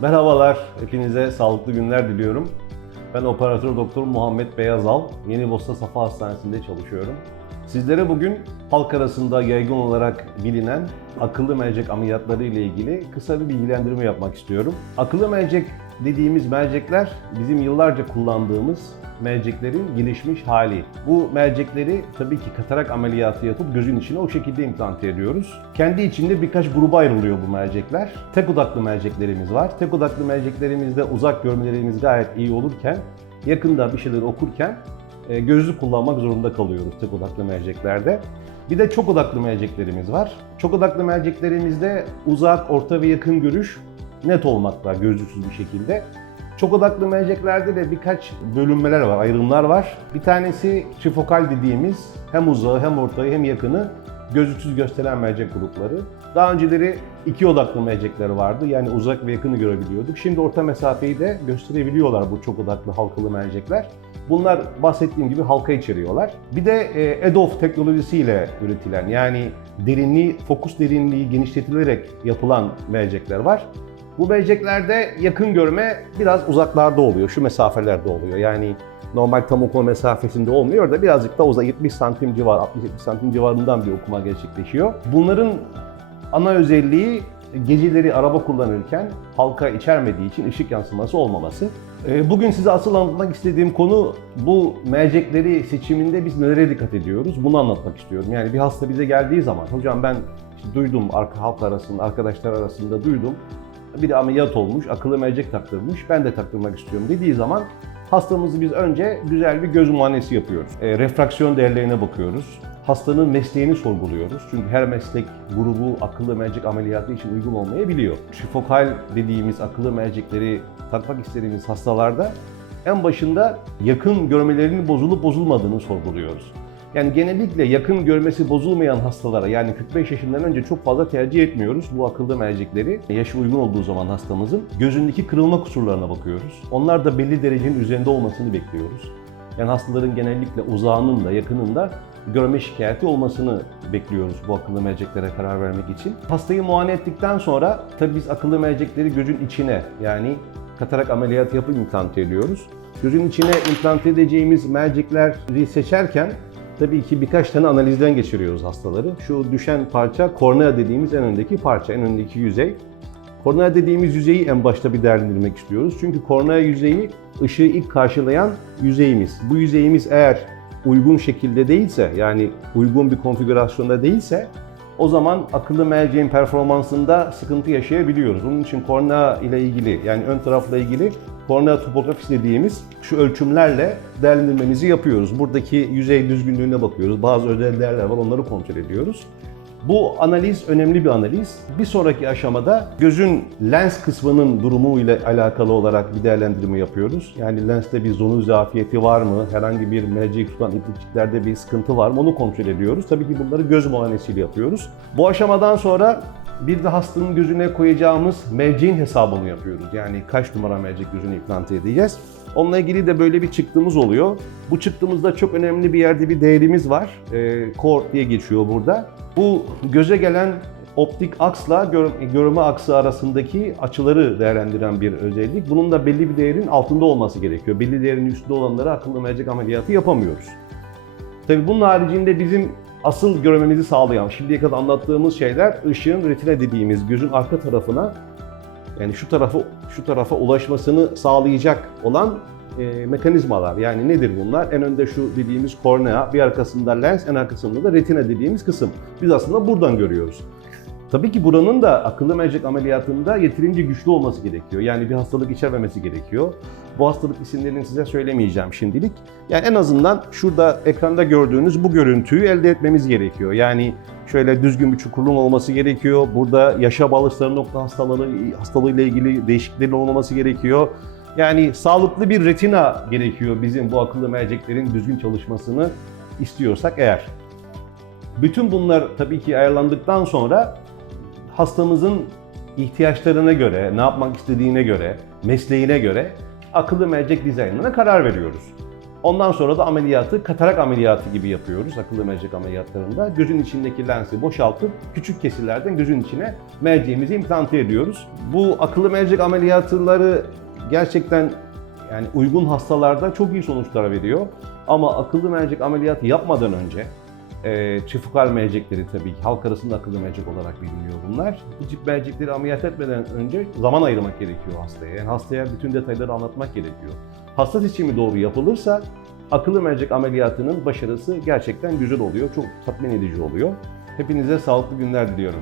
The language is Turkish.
Merhabalar, hepinize sağlıklı günler diliyorum. Ben operatör doktor Muhammed Beyazal, Yeni Bosna Safa Hastanesi'nde çalışıyorum. Sizlere bugün halk arasında yaygın olarak bilinen akıllı mercek ameliyatları ile ilgili kısa bir bilgilendirme yapmak istiyorum. Akıllı mercek dediğimiz mercekler bizim yıllarca kullandığımız merceklerin gelişmiş hali. Bu mercekleri tabii ki katarak ameliyatı yapıp gözün içine o şekilde implant ediyoruz. Kendi içinde birkaç gruba ayrılıyor bu mercekler. Tek odaklı merceklerimiz var. Tek odaklı merceklerimizde uzak görmelerimiz gayet iyi olurken yakında bir şeyler okurken e, gözlük kullanmak zorunda kalıyoruz tek odaklı merceklerde. Bir de çok odaklı merceklerimiz var. Çok odaklı merceklerimizde uzak, orta ve yakın görüş net olmakla gözlüksüz bir şekilde. Çok odaklı merceklerde de birkaç bölünmeler var, ayrımlar var. Bir tanesi trifokal dediğimiz hem uzağı hem ortayı hem yakını gözlüksüz gösteren mercek grupları. Daha önceleri iki odaklı mercekler vardı. Yani uzak ve yakını görebiliyorduk. Şimdi orta mesafeyi de gösterebiliyorlar bu çok odaklı halkalı mercekler. Bunlar bahsettiğim gibi halka içeriyorlar. Bir de EDOF teknolojisiyle üretilen yani derinliği, fokus derinliği genişletilerek yapılan mercekler var. Bu merceklerde yakın görme biraz uzaklarda oluyor, şu mesafelerde oluyor. Yani normal tam okuma mesafesinde olmuyor da birazcık da uzak 70 santim civar, 60-70 santim civarından bir okuma gerçekleşiyor. Bunların ana özelliği geceleri araba kullanırken halka içermediği için ışık yansıması olmaması. Ee, Bugün size asıl anlatmak istediğim konu bu mercekleri seçiminde biz nelere dikkat ediyoruz? Bunu anlatmak istiyorum. Yani bir hasta bize geldiği zaman, hocam ben işte duydum arka halk arasında, arkadaşlar arasında duydum. Bir ameliyat olmuş, akıllı mercek taktırmış, ben de taktırmak istiyorum dediği zaman hastamızı biz önce güzel bir göz muayenesi yapıyoruz. E, refraksiyon değerlerine bakıyoruz. Hastanın mesleğini sorguluyoruz. Çünkü her meslek grubu akıllı mercek ameliyatı için uygun olmayabiliyor. Trifokal dediğimiz akıllı mercekleri takmak istediğimiz hastalarda en başında yakın görmelerinin bozulup bozulmadığını sorguluyoruz. Yani genellikle yakın görmesi bozulmayan hastalara yani 45 yaşından önce çok fazla tercih etmiyoruz bu akıllı mercekleri. Yaşı uygun olduğu zaman hastamızın gözündeki kırılma kusurlarına bakıyoruz. Onlar da belli derecenin üzerinde olmasını bekliyoruz. Yani hastaların genellikle uzağının da yakının da görme şikayeti olmasını bekliyoruz bu akıllı merceklere karar vermek için. Hastayı muayene ettikten sonra tabii biz akıllı mercekleri gözün içine yani katarak ameliyatı yapıp implant ediyoruz. Gözün içine implant edeceğimiz mercekleri seçerken tabii ki birkaç tane analizden geçiriyoruz hastaları. Şu düşen parça kornea dediğimiz en öndeki parça, en öndeki yüzey. Kornea dediğimiz yüzeyi en başta bir değerlendirmek istiyoruz. Çünkü kornea yüzeyi ışığı ilk karşılayan yüzeyimiz. Bu yüzeyimiz eğer uygun şekilde değilse, yani uygun bir konfigürasyonda değilse o zaman akıllı merceğin performansında sıkıntı yaşayabiliyoruz. Onun için kornea ile ilgili yani ön tarafla ilgili kornea topografisi dediğimiz şu ölçümlerle değerlendirmemizi yapıyoruz. Buradaki yüzey düzgünlüğüne bakıyoruz. Bazı özel değerler var onları kontrol ediyoruz. Bu analiz önemli bir analiz. Bir sonraki aşamada gözün lens kısmının durumu ile alakalı olarak bir değerlendirme yapıyoruz. Yani lenste bir zonun zafiyeti var mı? Herhangi bir merceği tutan iplikçiklerde bir sıkıntı var mı? Onu kontrol ediyoruz. Tabii ki bunları göz muayenesiyle yapıyoruz. Bu aşamadan sonra bir de hastanın gözüne koyacağımız merceğin hesabını yapıyoruz. Yani kaç numara mercek gözüne implant edeceğiz. Onunla ilgili de böyle bir çıktığımız oluyor. Bu çıktığımızda çok önemli bir yerde bir değerimiz var. E, core diye geçiyor burada. Bu göze gelen optik aksla gör, görme aksı arasındaki açıları değerlendiren bir özellik. Bunun da belli bir değerin altında olması gerekiyor. Belli değerin üstünde olanlara akıllı mercek ameliyatı yapamıyoruz. Tabii bunun haricinde bizim asıl görmemizi sağlayan, şimdiye kadar anlattığımız şeyler ışığın retina dediğimiz gözün arka tarafına yani şu tarafı şu tarafa ulaşmasını sağlayacak olan e, mekanizmalar. Yani nedir bunlar? En önde şu dediğimiz kornea, bir arkasında lens, en arkasında da retina dediğimiz kısım. Biz aslında buradan görüyoruz. Tabii ki buranın da akıllı mercek ameliyatında yeterince güçlü olması gerekiyor. Yani bir hastalık içermemesi gerekiyor. Bu hastalık isimlerini size söylemeyeceğim şimdilik. Yani en azından şurada ekranda gördüğünüz bu görüntüyü elde etmemiz gerekiyor. Yani şöyle düzgün bir çukurluğun olması gerekiyor. Burada yaşa bağışları nokta hastalığı, hastalığıyla ilgili değişikliklerin olmaması gerekiyor. Yani sağlıklı bir retina gerekiyor bizim bu akıllı merceklerin düzgün çalışmasını istiyorsak eğer. Bütün bunlar tabii ki ayarlandıktan sonra hastamızın ihtiyaçlarına göre, ne yapmak istediğine göre, mesleğine göre akıllı mercek dizaynına karar veriyoruz. Ondan sonra da ameliyatı katarak ameliyatı gibi yapıyoruz akıllı mercek ameliyatlarında. Gözün içindeki lensi boşaltıp küçük kesilerden gözün içine merceğimizi implante ediyoruz. Bu akıllı mercek ameliyatları gerçekten yani uygun hastalarda çok iyi sonuçlar veriyor. Ama akıllı mercek ameliyatı yapmadan önce e, çifukal mercekleri tabii ki halk arasında akıllı mercek olarak biliniyor bunlar. Bu tip mercekleri ameliyat etmeden önce zaman ayırmak gerekiyor hastaya. Yani hastaya bütün detayları anlatmak gerekiyor. Hasta seçimi doğru yapılırsa akıllı mercek ameliyatının başarısı gerçekten güzel oluyor. Çok tatmin edici oluyor. Hepinize sağlıklı günler diliyorum.